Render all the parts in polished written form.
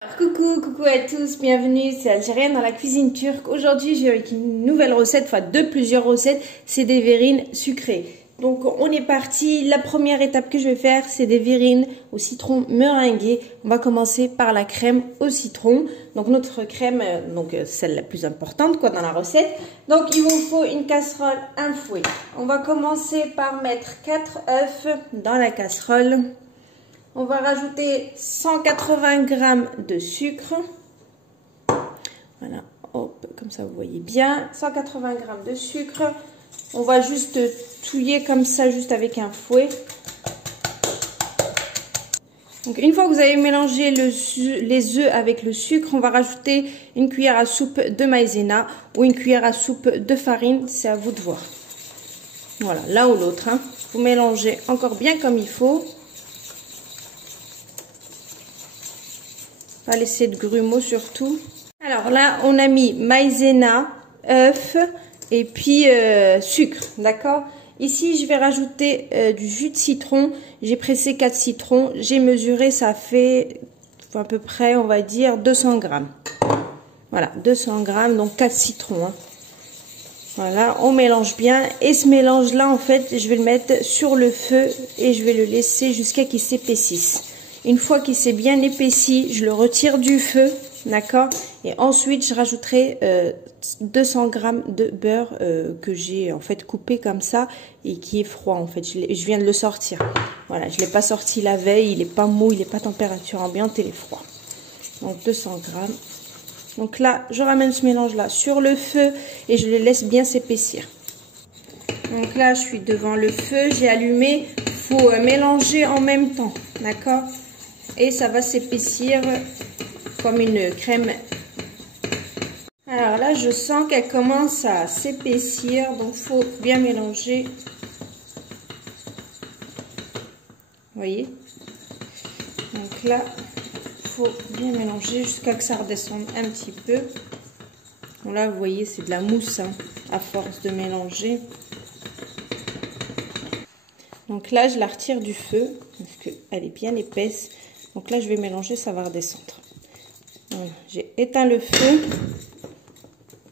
Coucou à tous, bienvenue, c'est Algérienne dans la cuisine turque. Aujourd'hui, je viens avec une nouvelle recette, enfin plusieurs recettes, c'est des verrines sucrées. Donc on est parti, la première étape que je vais faire, c'est des verrines au citron meringuées. On va commencer par la crème au citron. Donc notre crème, celle la plus importante dans la recette. Donc il vous faut une casserole, un fouet. On va commencer par mettre 4 œufs dans la casserole. On va rajouter 180 g de sucre. Voilà, hop, comme ça vous voyez bien. 180 g de sucre. On va juste touiller comme ça, juste avec un fouet. Donc une fois que vous avez mélangé les œufs avec le sucre, on va rajouter une cuillère à soupe de maïzena ou une cuillère à soupe de farine. C'est à vous de voir. Voilà, l'un ou l'autre. Vous mélangez encore bien comme il faut. Pas laisser de grumeaux surtout. Alors là, on a mis maïzena, œuf et puis sucre, d'accord? Ici, je vais rajouter du jus de citron. J'ai pressé 4 citrons. J'ai mesuré, ça fait à peu près, on va dire, 200 g. Voilà, 200 g, donc 4 citrons. Voilà, on mélange bien. Et ce mélange-là, en fait, je vais le mettre sur le feu et je vais le laisser jusqu'à qu'il s'épaississe. Une fois qu'il s'est bien épaissi, je le retire du feu, d'accord? Et ensuite, je rajouterai 200 g de beurre que j'ai en fait coupé comme ça et qui est froid en fait. Je viens de le sortir. Voilà, je ne l'ai pas sorti la veille, il n'est pas mou, il n'est pas température ambiante, il est froid. Donc 200 g. Donc là, je ramène ce mélange-là sur le feu et je le laisse bien s'épaissir. Donc là, je suis devant le feu, j'ai allumé. Il faut mélanger en même temps, d'accord? Et ça va s'épaissir comme une crème. Alors là, je sens qu'elle commence à s'épaissir, donc il faut bien mélanger. Vous voyez? Donc là, il faut bien mélanger jusqu'à que ça redescende un petit peu. Donc là, vous voyez, c'est de la mousse à force de mélanger. Donc là, je la retire du feu parce qu'elle est bien épaisse. Donc là, je vais mélanger, ça va redescendre. Voilà, j'ai éteint le feu.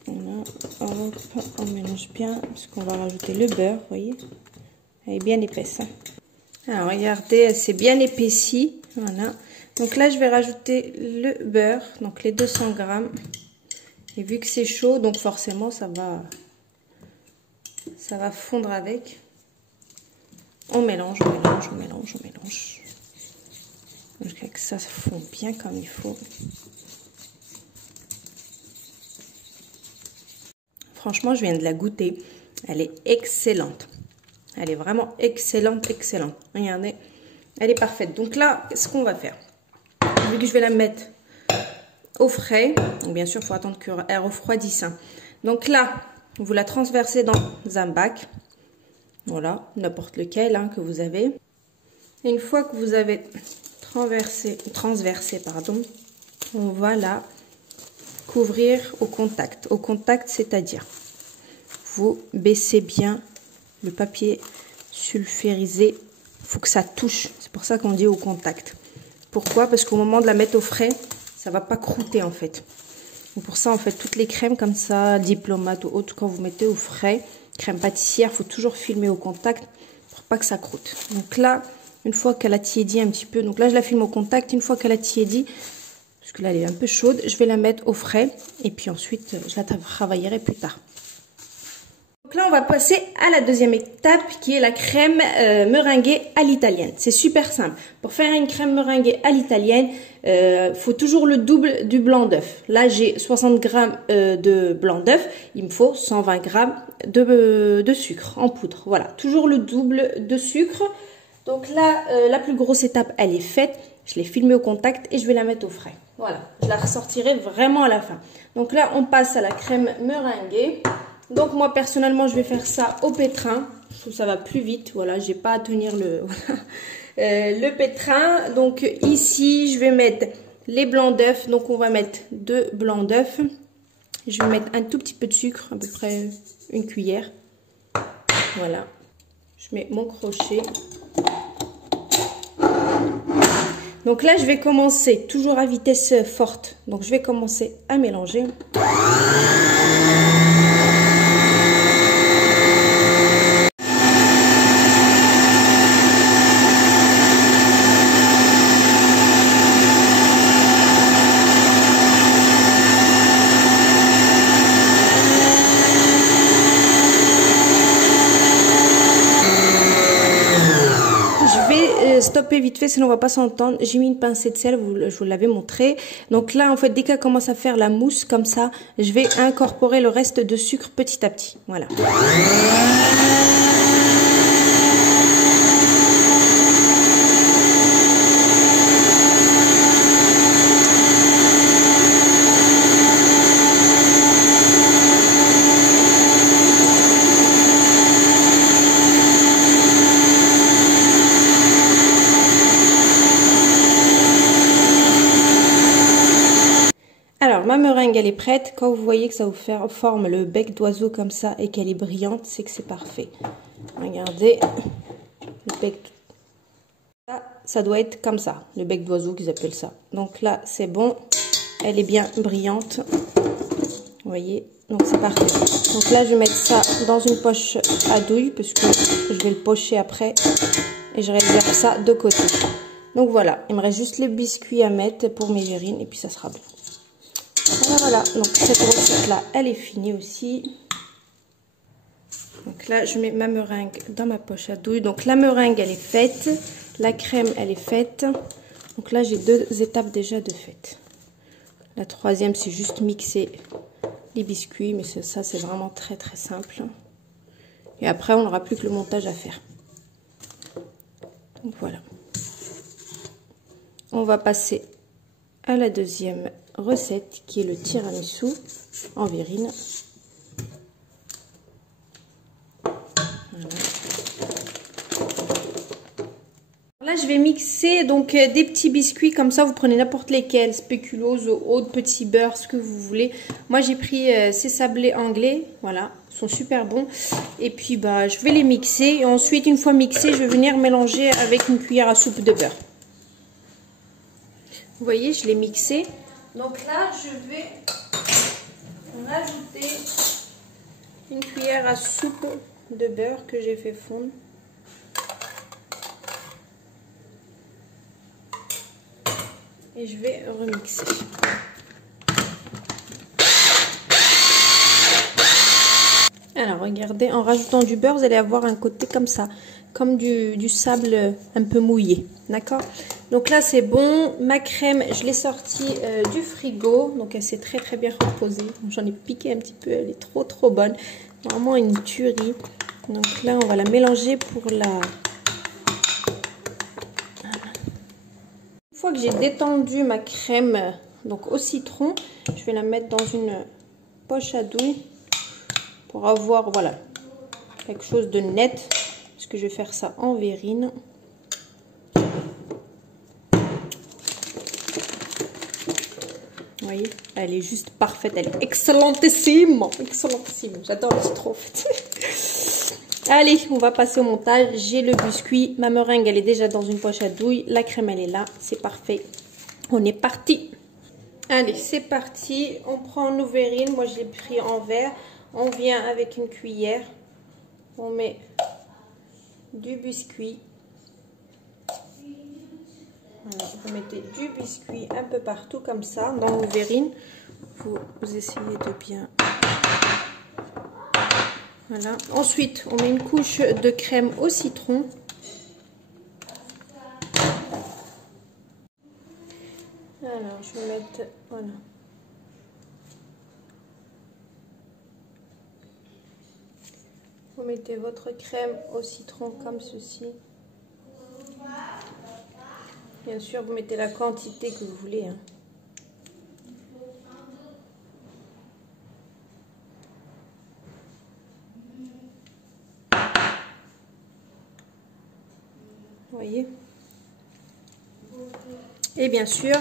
Voilà, hop, on mélange bien parce qu'on va rajouter le beurre, vous voyez. Elle est bien épaisse. Alors, regardez, elle s'est bien épaissie. Voilà. Donc là, je vais rajouter le beurre, donc les 200 g. Et vu que c'est chaud, donc forcément, ça va fondre avec. On mélange, on mélange, on mélange, on mélange. Jusqu'à que ça se fonde bien comme il faut. Franchement, je viens de la goûter. Elle est excellente. Elle est vraiment excellente, excellente. Regardez, elle est parfaite. Donc là, qu'est-ce qu'on va faire? Vu que je vais la mettre au frais, donc bien sûr, il faut attendre qu'elle refroidisse. Donc là, vous la transversez dans un bac. Voilà, n'importe lequel que vous avez. Et une fois que vous avez transversé, on va la couvrir au contact. Au contact, c'est-à-dire, vous baissez bien le papier sulfurisé. Il faut que ça touche. C'est pour ça qu'on dit au contact. Pourquoi? Parce qu'au moment de la mettre au frais, ça va pas croûter en fait. Donc pour ça, en fait, toutes les crèmes comme ça, diplomate ou autre, quand vous mettez au frais, crème pâtissière, il faut toujours filmer au contact pour pas que ça croûte. Donc là, une fois qu'elle a tiédi un petit peu, donc là je la filme au contact, une fois qu'elle a tiédi, parce que là elle est un peu chaude, je vais la mettre au frais et puis ensuite je la travaillerai plus tard. Donc là on va passer à la deuxième étape qui est la crème meringuée à l'italienne. C'est super simple. Pour faire une crème meringuée à l'italienne, faut toujours le double du blanc d'œuf. Là j'ai 60 g de blanc d'œuf, il me faut 120 g de sucre en poudre. Voilà, toujours le double de sucre. Donc là, la plus grosse étape, elle est faite. Je l'ai filmée au contact et je vais la mettre au frais. Voilà, je la ressortirai vraiment à la fin. Donc là, on passe à la crème meringuée. Donc moi, personnellement, je vais faire ça au pétrin. Je trouve que ça va plus vite. Voilà, j'ai pas à tenir le pétrin. Donc ici, je vais mettre les blancs d'œufs. Donc on va mettre 2 blancs d'œufs. Je vais mettre un tout petit peu de sucre, à peu près une cuillère. Voilà, je mets mon crochet. Donc là, je vais commencer toujours à vitesse forte. Donc je vais commencer à mélanger. Stopper vite fait, sinon on va pas s'entendre. J'ai mis une pincée de sel, je vous l'avais montré. Donc là, en fait, dès qu'elle commence à faire la mousse comme ça, je vais incorporer le reste de sucre petit à petit. Voilà. Alors, ma meringue, elle est prête. Quand vous voyez que ça vous forme le bec d'oiseau comme ça et qu'elle est brillante, c'est que c'est parfait. Regardez, le bec. Ça doit être comme ça, le bec d'oiseau qu'ils appellent ça. Donc là, c'est bon. Elle est bien brillante. Vous voyez, donc c'est parfait. Donc là, je vais mettre ça dans une poche à douille parce que je vais le pocher après. Et je réserve ça de côté. Donc voilà, il me reste juste les biscuits à mettre pour mes verrines et puis ça sera bon. Voilà, donc cette recette là elle est finie aussi. Donc là je mets ma meringue dans ma poche à douille. Donc la meringue elle est faite, la crème elle est faite. Donc là j'ai 2 étapes déjà de faites. La troisième c'est juste mixer les biscuits, mais ça c'est vraiment très très simple. Et après on n'aura plus que le montage à faire. Donc voilà. On va passer à la deuxième recette qui est le tiramisu en verrine. Voilà. Là je vais mixer donc des petits biscuits comme ça, vous prenez n'importe lesquels, spéculoos, autres petits beurre, ce que vous voulez. Moi j'ai pris ces sablés anglais, voilà, ils sont super bons. Et puis bah je vais les mixer et ensuite une fois mixés, je vais venir mélanger avec une cuillère à soupe de beurre. Vous voyez, je l'ai mixé. Donc là, je vais rajouter une cuillère à soupe de beurre que j'ai fait fondre. Et je vais remixer. Alors, regardez, en rajoutant du beurre, vous allez avoir un côté comme ça, comme du sable un peu mouillé. D'accord? Donc là, c'est bon. Ma crème, je l'ai sortie du frigo. Donc, elle s'est très, très bien reposée. J'en ai piqué un petit peu. Elle est trop, trop bonne. Vraiment une tuerie. Donc là, on va la mélanger pour la... Une fois que j'ai détendu ma crème donc au citron, je vais la mettre dans une poche à douille pour avoir, voilà, quelque chose de net. Parce que je vais faire ça en verrine. Vous voyez, elle est juste parfaite, elle est excellentissime, excellentissime. J'adore le citron en fait. Allez, on va passer au montage. J'ai le biscuit, ma meringue elle est déjà dans une poche à douille, la crème elle est là, c'est parfait. On est parti. Allez, c'est parti. On prend nos verrines, moi je l'ai pris en verre. On vient avec une cuillère, on met du biscuit. Voilà, vous mettez du biscuit un peu partout comme ça dans vos verrines. Vous essayez de bien... Voilà. Ensuite, on met une couche de crème au citron. Alors, je vais mettre... Voilà. Vous mettez votre crème au citron comme ceci. Bien sûr, vous mettez la quantité que vous voulez. Hein. Vous voyez? Et bien sûr,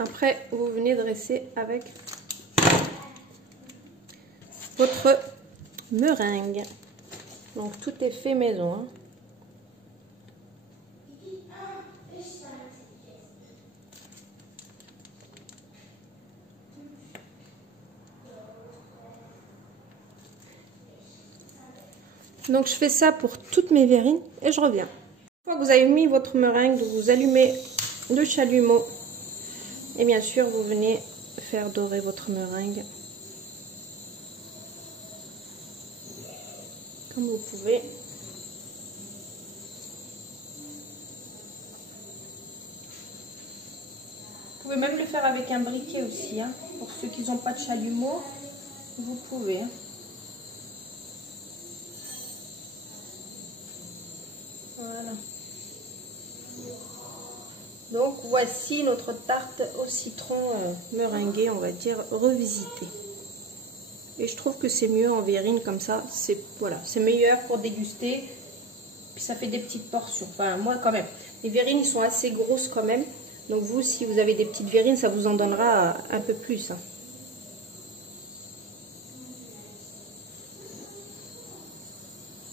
après, vous venez dresser avec votre meringue. Donc, tout est fait maison. Hein. Donc je fais ça pour toutes mes verrines et je reviens. Une fois que vous avez mis votre meringue, vous allumez le chalumeau et bien sûr vous venez faire dorer votre meringue comme vous pouvez. Vous pouvez même le faire avec un briquet aussi, hein. Pour ceux qui n'ont pas de chalumeau, vous pouvez. Voilà. Donc voici notre tarte au citron meringuée, on va dire revisitée. Et je trouve que c'est mieux en verrine comme ça, c'est voilà, c'est meilleur pour déguster. Puis ça fait des petites portions. Enfin moi quand même, les verrines ils sont assez grosses quand même. Donc vous, si vous avez des petites verrines, ça vous en donnera un peu plus. Hein.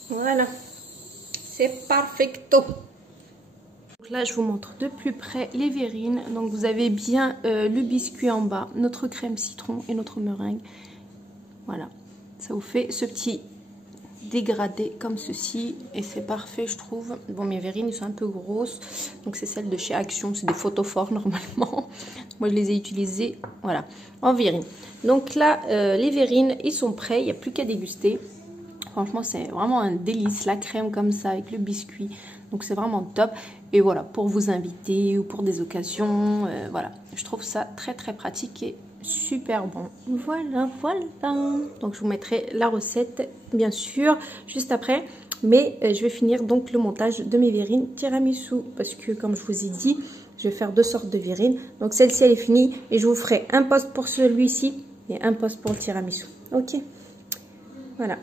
Voilà, c'est perfecto. Donc là, je vous montre de plus près les verrines. Donc vous avez bien le biscuit en bas, notre crème citron et notre meringue. Voilà, ça vous fait ce petit dégradé comme ceci et c'est parfait je trouve. Bon, mes verrines sont un peu grosses, donc c'est celles de chez Action, c'est des photophores normalement. Moi je les ai utilisées, voilà, en verrine. Donc là, les verrines, ils sont prêts, il n'y a plus qu'à déguster. Franchement, c'est vraiment un délice, la crème comme ça avec le biscuit. Donc c'est vraiment top. Et voilà, pour vous inviter ou pour des occasions, voilà. Je trouve ça très très pratique et super bon. Voilà, voilà. Donc je vous mettrai la recette, bien sûr, juste après. Mais je vais finir donc le montage de mes verrines tiramisu. Parce que comme je vous ai dit, je vais faire 2 sortes de verrines. Donc celle-ci, elle est finie. Et je vous ferai un post pour celui-ci et un post pour le tiramisu. Ok, voilà.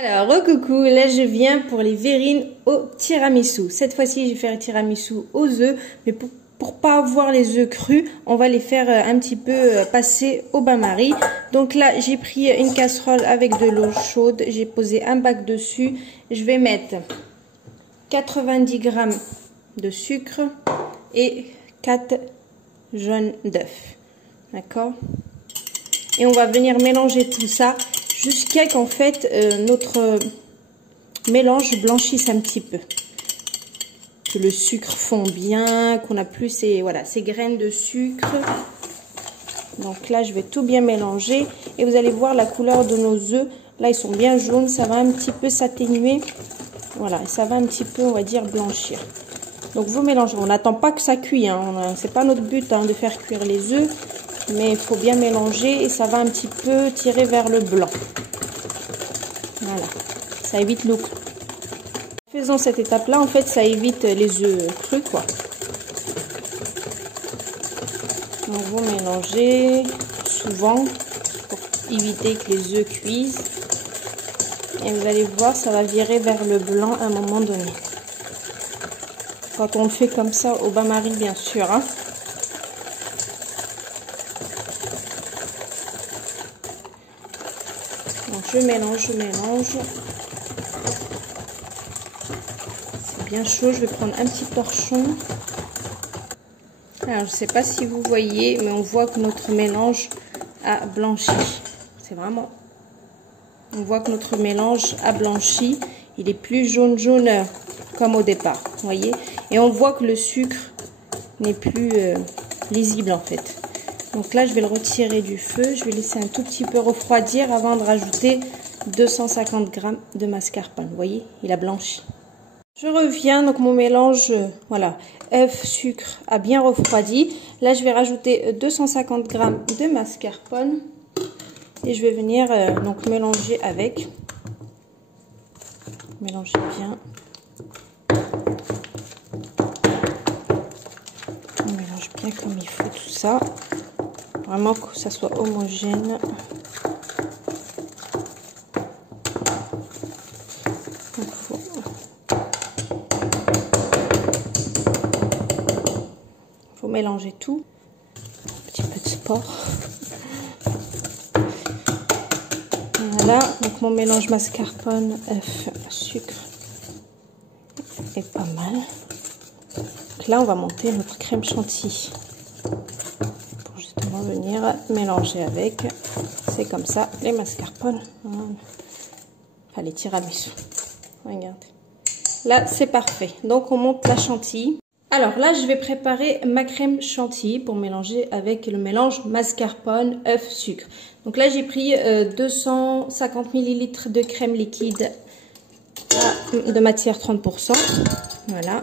Alors, recoucou, là je viens pour les verrines au tiramisu. Cette fois-ci, je vais faire un tiramisu aux œufs, mais pour pas avoir les œufs crus, on va les faire un petit peu passer au bain-marie. Donc là, j'ai pris une casserole avec de l'eau chaude, j'ai posé un bac dessus. Je vais mettre 90 g de sucre et 4 jaunes d'œufs. D'accord? Et on va venir mélanger tout ça jusqu'à qu'en fait notre mélange blanchisse un petit peu. Que le sucre fond bien, qu'on n'a plus ces, voilà, ces graines de sucre. Donc là, je vais tout bien mélanger. Et vous allez voir la couleur de nos œufs. Là, ils sont bien jaunes. Ça va un petit peu s'atténuer. Voilà, ça va un petit peu, on va dire, blanchir. Donc vous mélangez. On n'attend pas que ça cuise. Hein. C'est pas notre but de faire cuire les œufs. Mais il faut bien mélanger et ça va un petit peu tirer vers le blanc. Voilà, ça évite le... En faisant cette étape-là, en fait, ça évite les œufs crus, quoi. Donc vous mélangez souvent pour éviter que les œufs cuisent. Et vous allez voir, ça va virer vers le blanc à un moment donné. Quand on le fait comme ça au bain-marie, bien sûr, hein. Donc je mélange, c'est bien chaud, je vais prendre un petit torchon. Alors je ne sais pas si vous voyez, mais on voit que notre mélange a blanchi. C'est vraiment... On voit que notre mélange a blanchi. Il est plus jaune comme au départ, vous voyez. Et on voit que le sucre n'est plus lisible en fait. Donc là, je vais le retirer du feu. Je vais laisser un tout petit peu refroidir avant de rajouter 250 g de mascarpone. Vous voyez, il a blanchi. Je reviens, donc mon mélange, voilà, œuf, sucre a bien refroidi. Là, je vais rajouter 250 g de mascarpone. Et je vais venir donc mélanger avec. Mélanger bien. On mélange bien comme il faut tout ça. Vraiment que ça soit homogène. Il faut mélanger tout. Un petit peu de sport. Voilà, donc mon mélange mascarpone, œuf, sucre est pas mal. Donc là, on va monter notre crème chantilly pour justement venir mélanger avec. C'est comme ça, les mascarpone. Enfin, les tiramisu. Regardez. Là, c'est parfait. Donc, on monte la chantilly. Alors là, je vais préparer ma crème chantilly pour mélanger avec le mélange mascarpone, œuf, sucre. Donc là, j'ai pris 250 ml de crème liquide de matière 30%. Voilà.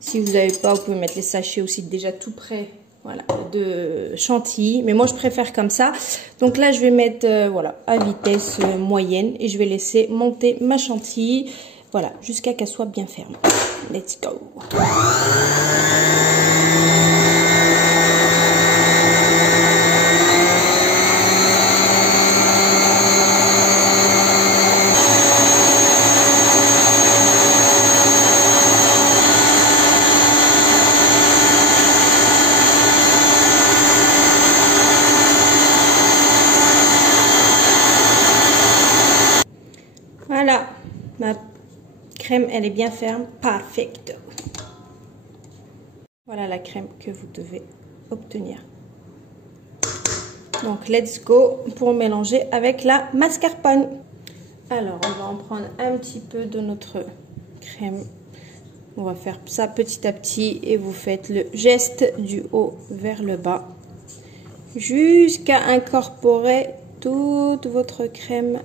Si vous n'avez pas, vous pouvez mettre les sachets aussi déjà tout prêts. Voilà, de chantilly. Mais moi, je préfère comme ça. Donc là, je vais mettre voilà, à vitesse moyenne et je vais laisser monter ma chantilly. Voilà, jusqu'à qu'elle soit bien ferme. Let's go. Voilà, ma crème, elle est bien ferme, parfaite. Voilà la crème que vous devez obtenir. Donc, let's go pour mélanger avec la mascarpone. Alors, on va en prendre un petit peu de notre crème. On va faire ça petit à petit et vous faites le geste du haut vers le bas jusqu'à incorporer toute votre crème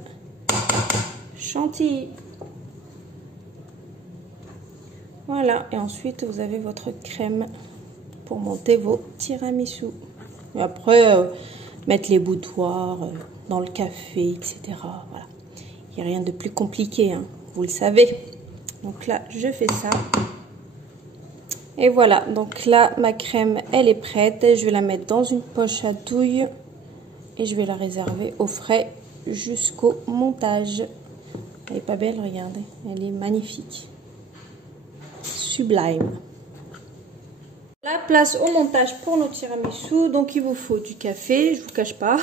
chantilly. Voilà, et ensuite vous avez votre crème pour monter vos tiramisu. Et après, mettre les boutoirs dans le café, etc. Voilà. Il n'y a rien de plus compliqué, hein, vous le savez. Donc là, je fais ça. Et voilà, donc là, ma crème, elle est prête. Je vais la mettre dans une poche à douille et je vais la réserver au frais jusqu'au montage. Elle n'est pas belle, regardez, elle est magnifique. Sublime. La place au montage pour nos tiramisu. Donc il vous faut du café, je vous cache pas,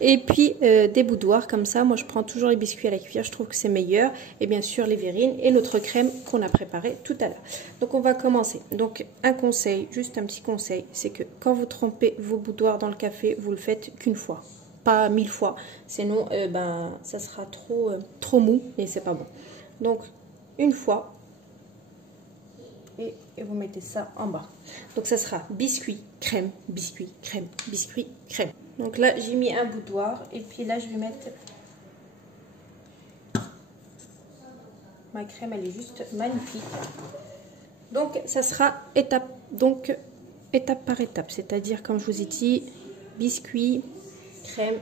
et puis des boudoirs comme ça. Moi je prends toujours les biscuits à la cuillère, je trouve que c'est meilleur, et bien sûr les verrines et notre crème qu'on a préparée tout à l'heure. Donc on va commencer. Donc un conseil, juste un petit conseil, c'est que quand vous trempez vos boudoirs dans le café, vous le faites qu'une fois, pas 1000 fois, sinon ça sera trop mou et c'est pas bon. Donc une fois. Et vous mettez ça en bas. Donc ça sera biscuit, crème, biscuit, crème, biscuit, crème. Donc là j'ai mis un boudoir et puis là je vais mettre ma crème, elle est juste magnifique. Donc ça sera étape par étape, c'est-à-dire comme je vous ai dit, biscuit, crème,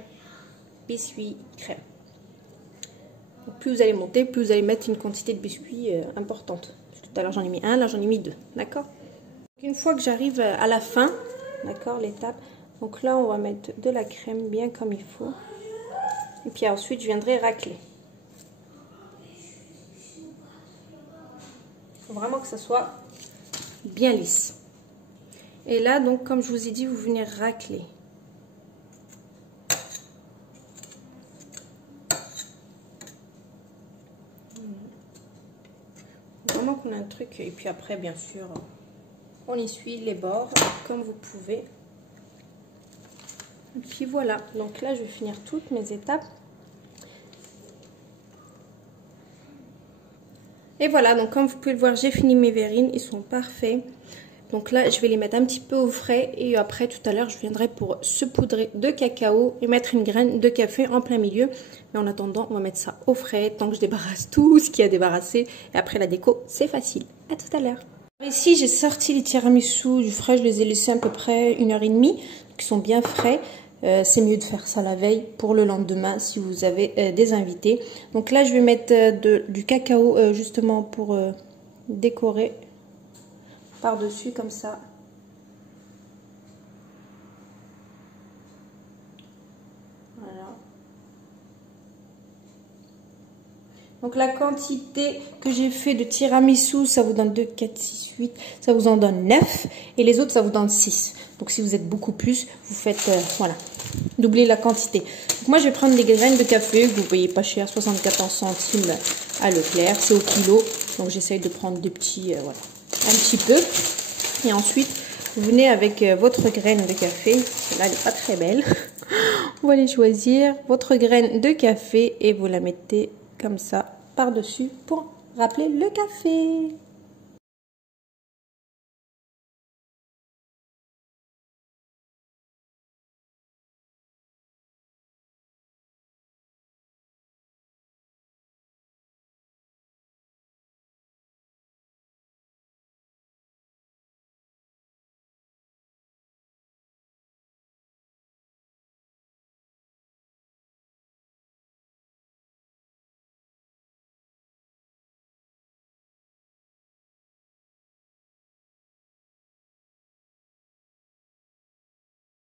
biscuit, crème. Donc plus vous allez monter, plus vous allez mettre une quantité de biscuits importante. Tout à l'heure j'en ai mis un, là j'en ai mis deux, d'accord. Une fois que j'arrive à la fin, d'accord, l'étape, donc là on va mettre de la crème bien comme il faut. Et puis ensuite je viendrai racler. Il faut vraiment que ça soit bien lisse. Et là donc comme je vous ai dit, vous venez racler. Vraiment qu'on a un truc, et puis après bien sûr on essuie les bords comme vous pouvez. Et puis voilà, donc là je vais finir toutes mes étapes. Et voilà, donc comme vous pouvez le voir, j'ai fini mes verrines, ils sont parfaits. Donc là je vais les mettre un petit peu au frais et après tout à l'heure je viendrai pour saupoudrer de cacao et mettre une graine de café en plein milieu. Mais en attendant on va mettre ça au frais tant que je débarrasse tout ce qu'il y a débarrassé. Et après la déco c'est facile. À tout à l'heure. Ici j'ai sorti les tiramisu du frais, je les ai laissés à peu près 1h30. Donc ils sont bien frais. C'est mieux de faire ça la veille pour le lendemain si vous avez des invités. Donc là je vais mettre du cacao justement pour décorer par-dessus comme ça. Voilà. Donc la quantité que j'ai fait de tiramisu, ça vous donne 2, 4, 6, 8, ça vous en donne 9. Et les autres, ça vous donne 6. Donc si vous êtes beaucoup plus, vous faites, voilà, doubler la quantité. Donc moi, je vais prendre des graines de café, que vous voyez pas cher, 74 centimes à Leclerc. C'est au kilo. Donc j'essaye de prendre des petits, voilà, petit peu. Et ensuite, vous venez avec votre graine de café. Là, elle n'est pas très belle. Vous allez choisir votre graine de café et vous la mettez comme ça par-dessus pour rappeler le café.